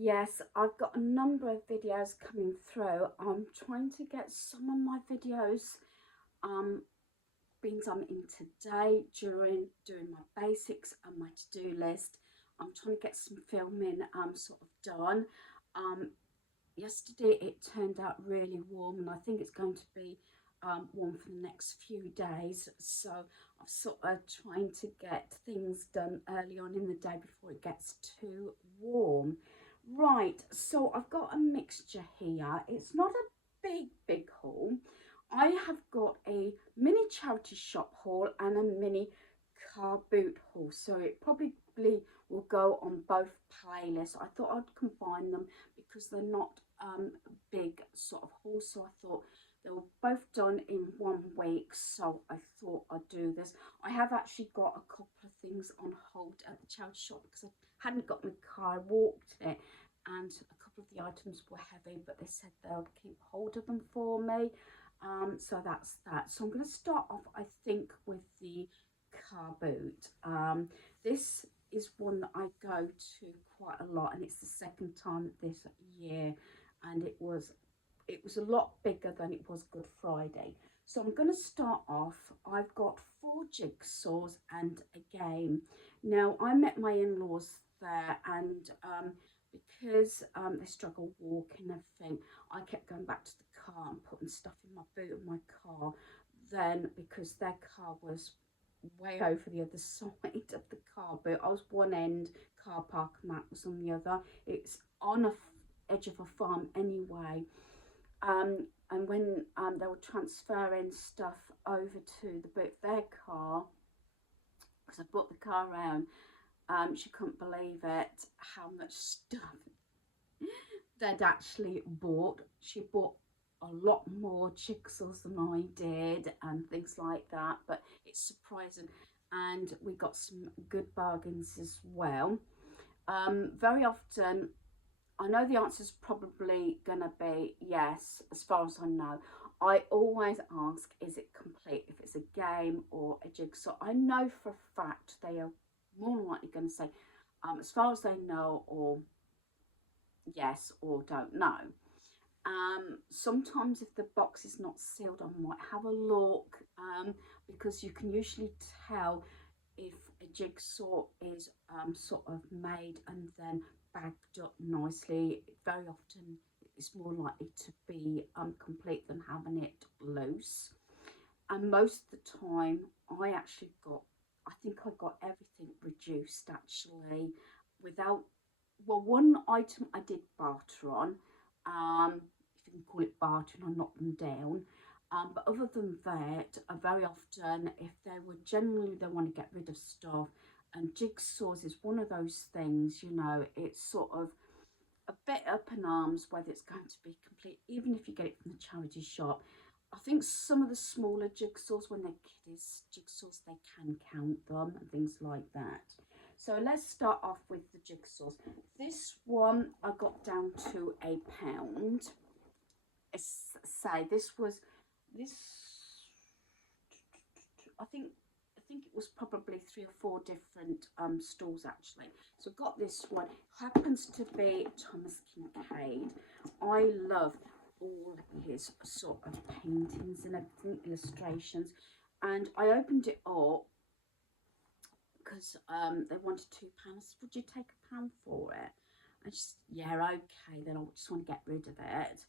Yes, I've got a number of videos coming through. I'm trying to get some of my videos um, being done in today during doing my basics and my to-do list. I'm trying to get some filming sort of done. Um, Yesterday it turned out really warm, and I think it's going to be warm for the next few days. So I'm sort of trying to get things done early on in the day before it gets too warm. Right, so I've got a mixture here. It's not a big haul. I have got a mini charity shop haul and a mini car boot haul, so it probably will go on both playlists. I thought I'd combine them because they're not big sort of hauls, so I thought they were both done in 1 week, so I thought I'd do this. I have actually got a couple of things on hold at the charity shop because I hadn't got my car. I walked it and a couple of the items were heavy, but they said they'll keep hold of them for me. So that's that. So I'm going to start off, I think, with the Carboot. This is one that I go to quite a lot, and it's the second time this year, and it was a lot bigger than it was Good Friday. So I'm going to start off. I've got 4 jigsaws and a game. Now I met my in-laws there, and because they struggle walking and everything, I kept going back to the car and putting stuff in my boot of my car. Then because their car was way over the other side of the car, but I was one end, car park, and Matt was on the other. It's on a edge of a farm anyway. And when they were transferring stuff over to the boot of their car, because I brought the car around, she couldn't believe it how much stuff they'd actually bought. She bought a lot more jigsaws than I did and things like that, but it's surprising. And we got some good bargains as well. Very often, I know the answer is probably going to be yes, as far as I know. I always ask, is it complete? If it's a game or a jigsaw, I know for a fact they are more than likely going to say, as far as they know, or yes, or don't know. Sometimes if the box is not sealed, I might have a look, because you can usually tell if a jigsaw is sort of made and then bagged up nicely. Very often it's more likely to be complete than having it loose. And most of the time I think I got everything reduced actually, without, well, one item I did barter on, if you can call it bartering, I knocked them down. But other than that, very often, if they were generally, they want to get rid of stuff, and jigsaws is one of those things, it's sort of a bit up in arms whether it's going to be complete, even if you get it from the charity shop. I think some of the smaller jigsaws, when they're kiddies jigsaws, they can count them and things like that. So let's start off with the jigsaws. This one I got down to £1. Say this I think it was probably 3 or 4 different stalls actually. So I got this one. Happens to be Thomas Kincaid. I love all his sort of paintings and everything, illustrations. And I opened it up because they wanted £2. Would you take £1 for it? I just, yeah, okay, then I just want to get rid of it.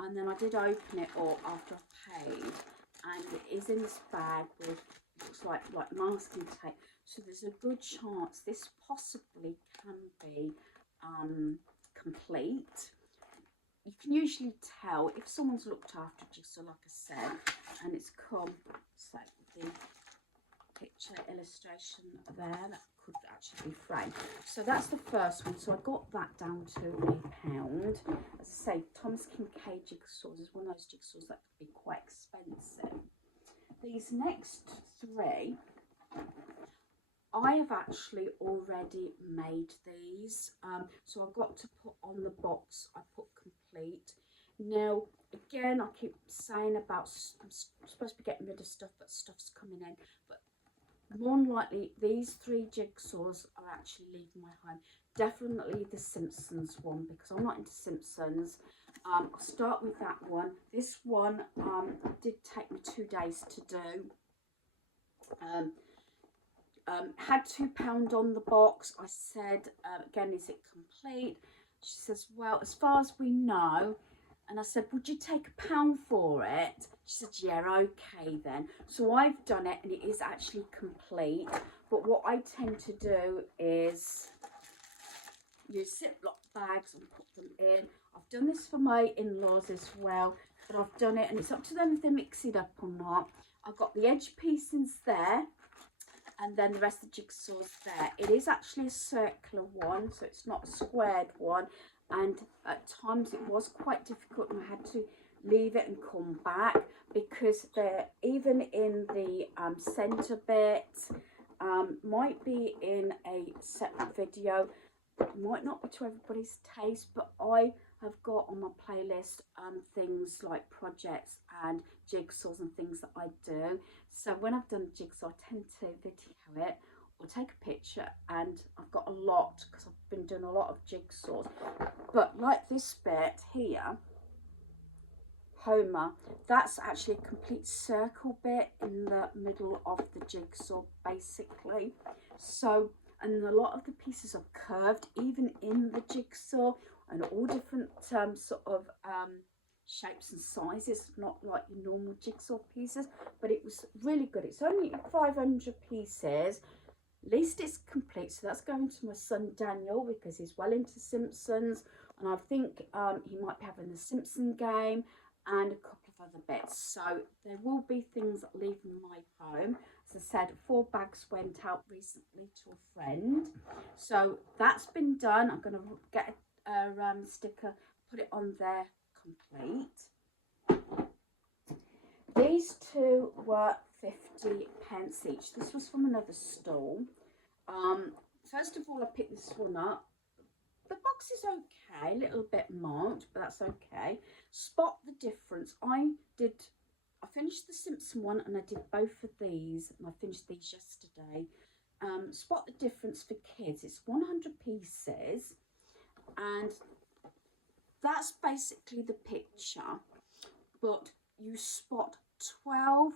And then I did open it up after I paid, and it is in this bag with, looks like masking tape. So there's a good chance this possibly can be complete. You can usually tell if someone's looked after jigsaw, like I said, and it's come, so the picture illustration there, that could actually be framed. So that's the first one. So I got that down to £1. As I say, Thomas Kincaid jigsaws is one of those jigsaws that could be quite expensive. These next 3, I have actually already made these. So I've got to put on the box, I put complete. Now, again, I keep saying about, I'm supposed to be getting rid of stuff, but stuff's coming in. But more than likely, these 3 jigsaws are actually leaving my home. definitely the Simpsons one, because I'm not into Simpsons. I'll start with that one. This one did take me 2 days to do. Had £2 on the box. I said, again, is it complete? She says, well, as far as we know. And I said, would you take £1 for it? She said, yeah, okay then. So I've done it, and it is actually complete. But what I tend to do is use Ziploc bags and put them in. I've done this for my in-laws as well, but I've done it, and it's up to them if they mix it up or not. I've got the edge pieces there, and then the rest of the jigsaw's there. It is actually a circular one, so it's not a squared one, and at times it was quite difficult, and I had to leave it and come back, because they're even in the centre bit, might be in a separate video. It might not be to everybody's taste, but I have got on my playlist things like projects and jigsaws and things that I do. So when I've done a jigsaw, I tend to video it or take a picture, and I've got a lot because I've been doing a lot of jigsaws. But like this bit here, Homer, that's actually a complete circle bit in the middle of the jigsaw basically. So, and a lot of the pieces are curved even in the jigsaw, and all different sort of shapes and sizes, not like your normal jigsaw pieces, but it was really good. It's only 500 pieces. At least it's complete. So that's going to my son Daniel, because he's well into Simpsons, and I think he might be having the Simpson game and a couple of other bits. So there will be things leaving my home. As I said, 4 bags went out recently to a friend, so that's been done. I'm going to get a sticker, put it on there, complete. These two were 50 pence each. This was from another stall. First of all, I picked this one up. The box is okay, a little bit marked, but that's okay. Spot the difference. I finished the Simpson one, and I did both of these, and I finished these yesterday. Spot the difference for kids. It's 100 pieces, and that's basically the picture, but you spot 12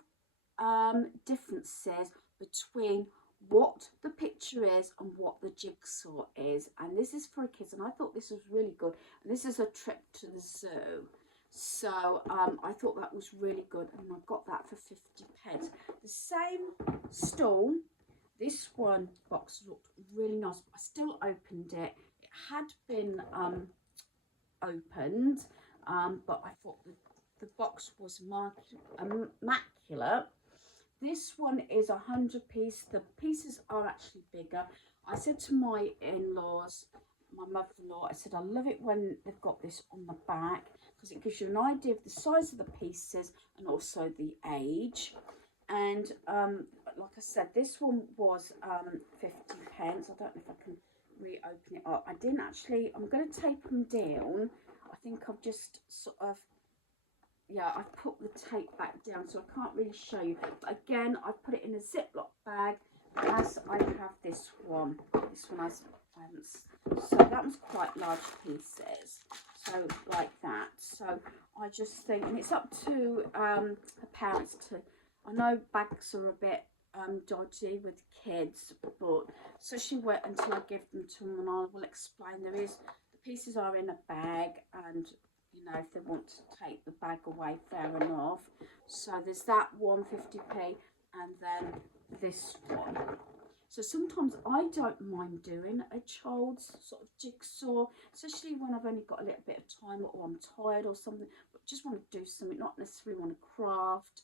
differences between what the picture is and what the jigsaw is. And this is for kids, and I thought this was really good. And this is a trip to the zoo, so I thought that was really good, and I got that for 50 pence. The same stall, this one box looked really nice, but I still opened it. It had been opened, but I thought the box was immaculate. This one is 100 piece. The pieces are actually bigger. I said to my in-laws, my mother-in-law, I said, I love it when they've got this on the back, because it gives you an idea of the size of the pieces and also the age. And like I said, this one was 50 pence. I don't know if I can reopen it up. I didn't actually, I'm going to tape them down. I think I've just sort of, yeah, I put the tape back down, so I can't really show you. But again, I put it in a Ziploc bag, as I have this one. This one has pants. So that was quite large pieces. So like that. So I just think, and it's up to the parents to, I know bags are a bit dodgy with kids, but especially wait until I give them to them, and I will explain. There is, the pieces are in a bag, and you know, if they want to take the bag away, fair enough. So there's that 150p, and then this one. So sometimes I don't mind doing a child's sort of jigsaw, especially when I've only got a little bit of time, or I'm tired or something, but just want to do something, not necessarily want to craft.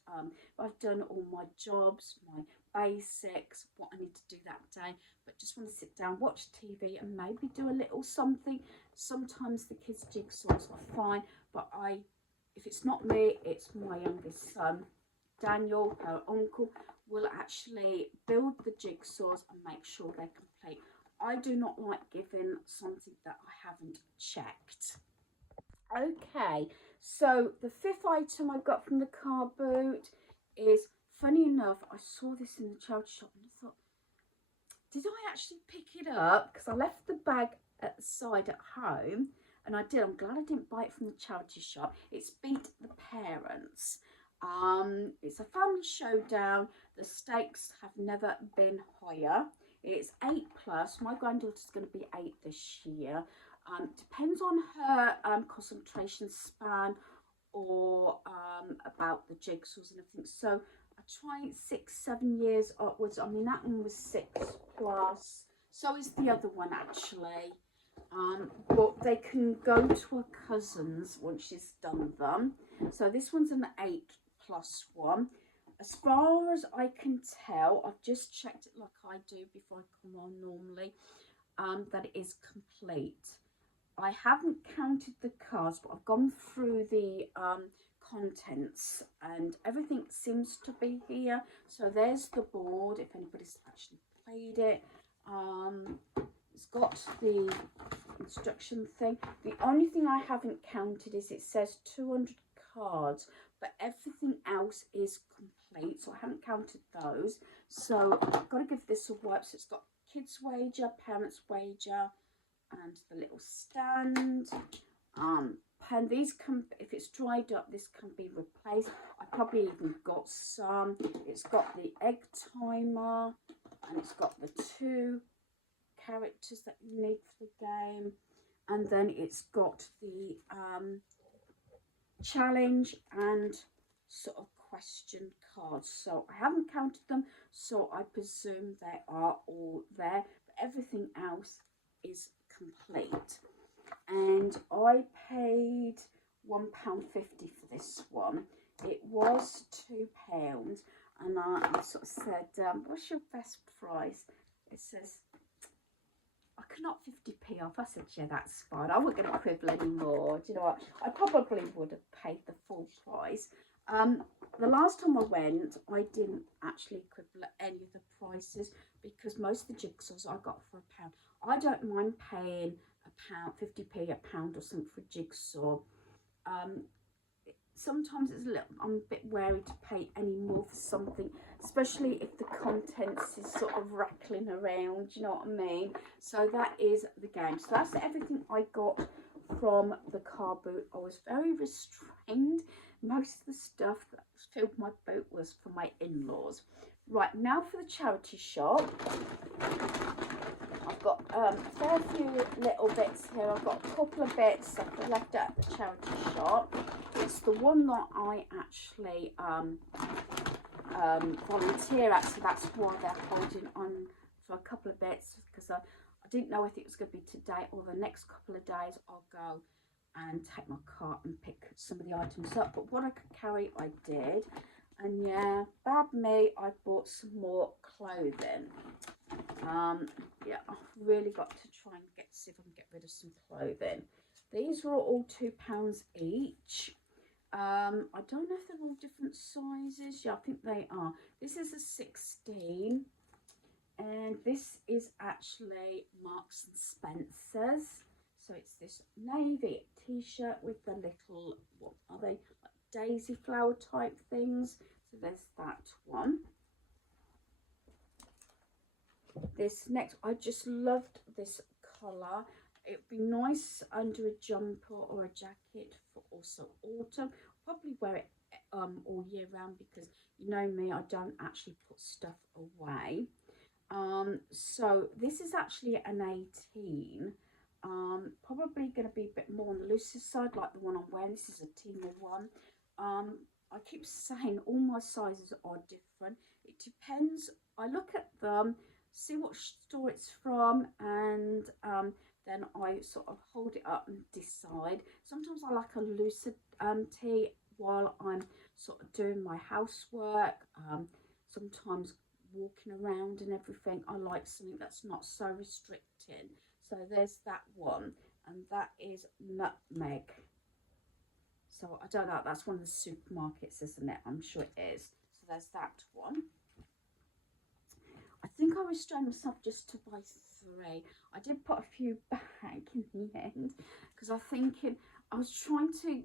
I've done all my jobs, my basics, what I need to do that day, but just want to sit down, watch TV, and maybe do a little something. Sometimes the kids' jigsaws are fine, but if it's not me, it's my youngest son, Daniel, her uncle, will actually build the jigsaws and make sure they're complete. I do not like giving something that I haven't checked. Okay, so the 5th item I got from the Carboot is, funny enough, I saw this in the charity shop and I thought, did I actually pick it up? Because I left the bag at the side at home, and I did. I'm glad I didn't buy it from the charity shop. It's Beat the Parents. It's a family showdown. The stakes have never been higher. It's 8 plus. My granddaughter's going to be 8 this year. Depends on her concentration span, or about the jigsaws and everything. So I tried 6, 7 years upwards. I mean, that one was 6 plus. So is the other one actually. But they can go to her cousin's once she's done them. So this one's an 8 plus one. As far as I can tell, I've just checked it like I do before I come on normally, that it is complete. I haven't counted the cards, but I've gone through the contents and everything seems to be here. So there's the board, if anybody's actually played it. It's got the instruction thing. The only thing I haven't counted is it says 200 cards, but everything else is complete, so I haven't counted those. So I've got to give this a wipe. So it's got kids wager, parents wager, and the little stand. Pen, these can, if it's dried up, this can be replaced. I probably even got some. It's got the egg timer, and it's got the 2 characters that you need for the game, and then it's got the challenge and sort of question cards. So I haven't counted them, so I presume they are all there, but everything else is complete. And I paid £1.50 for this one. It was £2, and I sort of said, what's your best price? It says, I could knock 50p off. I said, yeah, that's fine. I wasn't going to quibble anymore. Do you know what? I probably would have paid the full price. The last time I went, I didn't actually quibble at any of the prices because most of the jigsaws I got for £1. I don't mind paying £1, 50p, £1 or something for a jigsaw. Sometimes it's a little, I'm a bit wary to pay any more for something, especially if the contents is sort of rattling around, you know what I mean? So that is the game. So that's everything I got from the car boot. I was very restrained. Most of the stuff that filled my boot was for my in-laws. Right, now for the charity shop. I've got a fair few little bits here. I've got a couple of bits that I left at the charity shop. It's the one that I actually volunteer at, so that's why they're holding on for a couple of bits, because I didn't know if it was going to be today or the next couple of days. I'll go and take my cart and pick some of the items up, but what I could carry I did. And yeah, bad me, I bought some more clothing. Yeah, I've really got to try and see if I can get rid of some clothing. These were all £2 each. I don't know if they're all different sizes. Yeah, I think they are. This is a 16, and this is actually Marks and Spencer's. So it's this navy t-shirt with the little, what are they, like daisy flower type things. So there's that one. This next, I just loved this colour. It would be nice under a jumper or a jacket for also autumn. Probably wear it all year round because you know me, I don't actually put stuff away. So this is actually an 18. Probably going to be a bit more on the looser side, like the one I'm wearing. This is a teeny one. I keep saying all my sizes are different. It depends. I look at them, see what store it's from, and then I sort of hold it up and decide. Sometimes I like a looser tee while I'm sort of doing my housework. Sometimes walking around and everything, I like something that's not so restricting. So there's that one, and that is Nutmeg. So I don't know, that's one of the supermarkets, isn't it? I'm sure it is. So there's that one. I think I restrained myself just to buy 3. I did put a few back in the end because I was trying to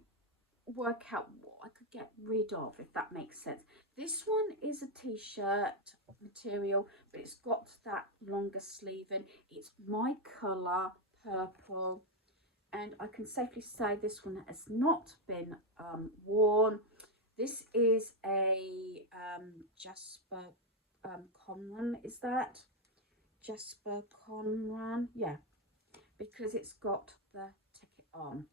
work out what I could get rid of, if that makes sense. This one is a t-shirt material, but it's got that longer sleeving. It's my colour, purple, and I can safely say this one has not been worn. This is a Jasper Conran, is that? Jasper Conran, yeah, because it's got the ticket on.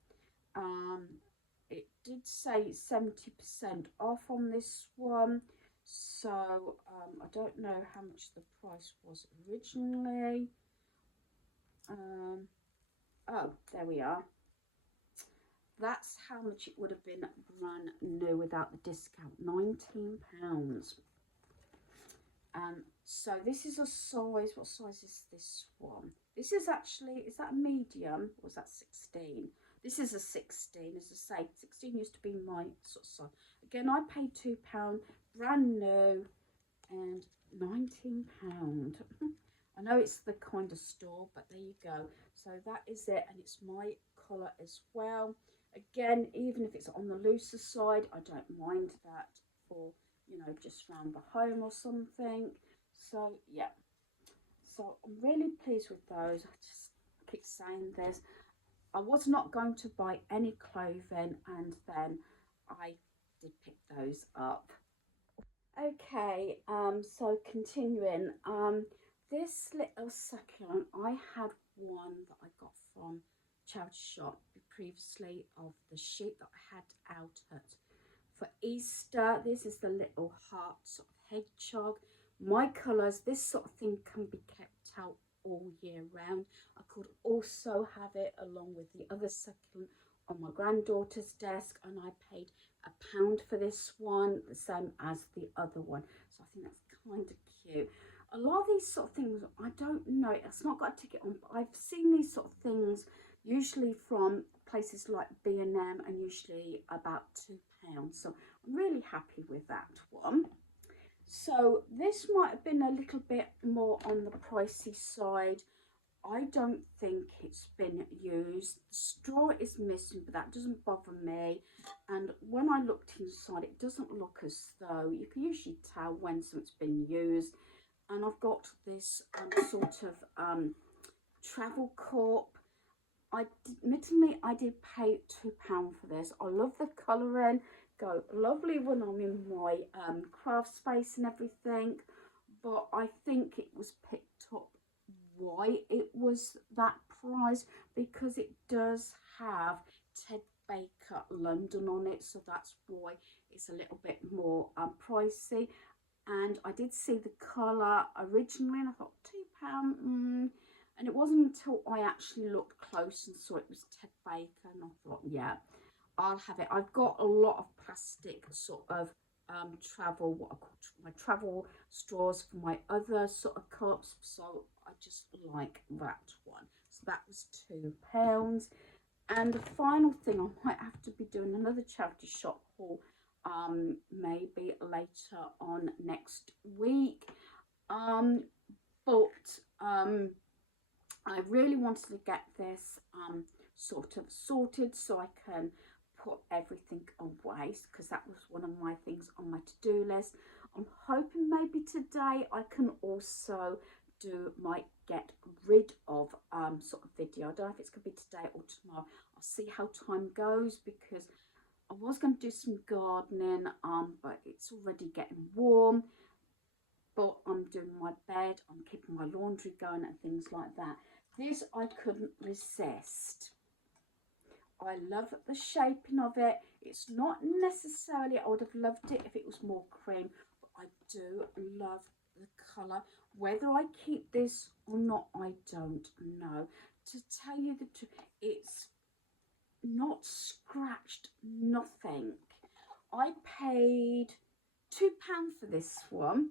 It did say 70% off on this one, so I don't know how much the price was originally. Oh, there we are. That's how much it would have been brand new without the discount, £19. So this is a size, what size is this one? This is actually, is that a medium or is that 16? This is a 16, as I say, 16 used to be my sort of size. Again, I paid £2, brand new, and £19. I know it's the kind of store, but there you go. So that is it, and it's my colour as well. Again, even if it's on the looser side, I don't mind that for, you know, just round the home or something. So yeah, so I'm really pleased with those. I just keep saying this. I was not going to buy any clothing, and then I did pick those up. Okay, so continuing, this little succulent, I had one that I got from charity shop previously of the sheep that I had out at for Easter. This is the little heart sort of hedgehog. My colours, this sort of thing can be kept out all year round. I could also have it along with the other succulent on my granddaughter's desk, and I paid £1 for this one, the same as the other one. So I think that's kind of cute. A lot of these sort of things, I don't know, it's not got a ticket on, but I've seen these sort of things usually from places like B&M, and usually about £2. So I'm really happy with that one. So this might have been a little bit more on the pricey side. I don't think it's been used. The straw is missing, but that doesn't bother me. And when I looked inside, it doesn't look as though, you can usually tell when something's been used. And I've got this sort of travel corp. Admittedly, I did pay £2 for this. I love the colouring, go lovely when I'm in my craft space and everything. But I think it was picked up why it was that price, because it does have Ted Baker London on it, so that's why it's a little bit more pricey. And I did see the colour originally, and I thought £2, and it wasn't until I actually looked close and saw it was Ted Baker, and I thought, yeah, I'll have it. I've got a lot of plastic sort of travel, what I call my travel straws for my other sort of cups, so I just like that one. So that was £2. And the final thing, I might have to be doing another charity shop haul maybe later on next week, but I really wanted to get this sort of sorted so I can put everything away, because that was one of my things on my to-do list. I'm hoping maybe today I can also do my get rid of sort of video. I don't know if it's going to be today or tomorrow. I'll see how time goes, because I was going to do some gardening, but it's already getting warm. But I'm doing my bed, I'm keeping my laundry going and things like that. This I couldn't resist. I love the shaping of it. It's not necessarily, I would have loved it if it was more cream, but I do love the colour. Whether I keep this or not, I don't know. To tell you the truth, it's not scratched, nothing. I paid £2 for this one.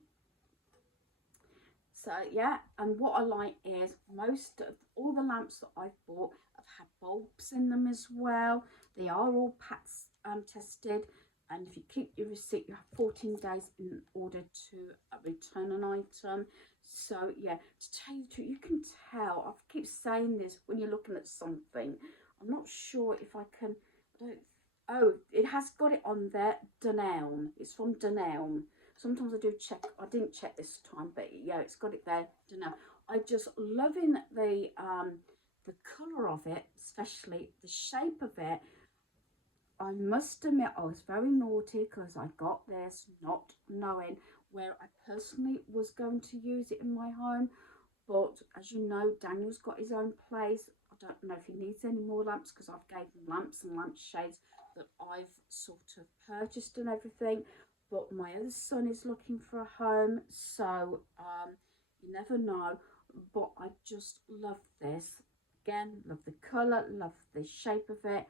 So yeah, and what I like is most of all the lamps that I've bought have had bulbs in them as well. They are all PATS tested, and if you keep your receipt, you have 14 days in order to return an item. So yeah, to tell you the truth, you can tell, I keep saying this when you're looking at something. I'm not sure if I can, oh, it has got it on there, Dunelm. It's from Dunelm. Sometimes I do check, I didn't check this time, but yeah, it's got it there, Dunelm. I just loving the colour of it, especially the shape of it, I must admit I was very naughty because I got this not knowing where I personally was going to use it in my home. But as you know, Daniel's got his own place. I don't know if he needs any more lamps because I've gave him lamps and lampshades that I've sort of purchased and everything. But my other son is looking for a home, so you never know. But I just love this. Again, love the colour, love the shape of it.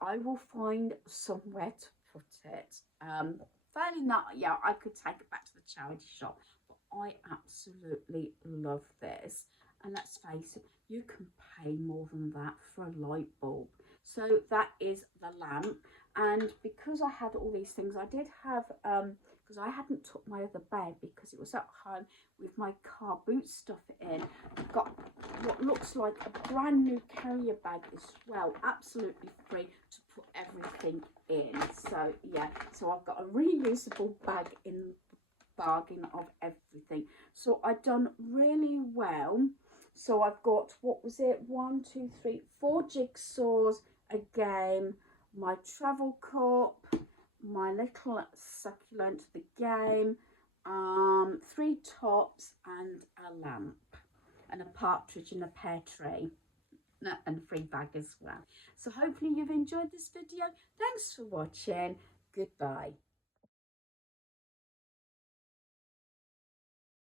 I will find somewhere to put it. Failing that, yeah, I could take it back to the charity shop. But I absolutely love this. And let's face it, you can pay more than that for a light bulb. So that is the lamp. And because I had all these things, I did have, because I hadn't took my other bed because it was at home with my Carboot stuff in. I've got what looks like a brand new carrier bag as well, absolutely free to put everything in. So yeah, so I've got a reusable bag in the bargain of everything. So I've done really well. So I've got, what was it, 1, 2, 3, 4 jigsaws, a game, my travel cup, my little succulent, the game, 3 tops and a lamp and a partridge in a pear tree and a free bag as well. So hopefully you've enjoyed this video. Thanks for watching. Goodbye.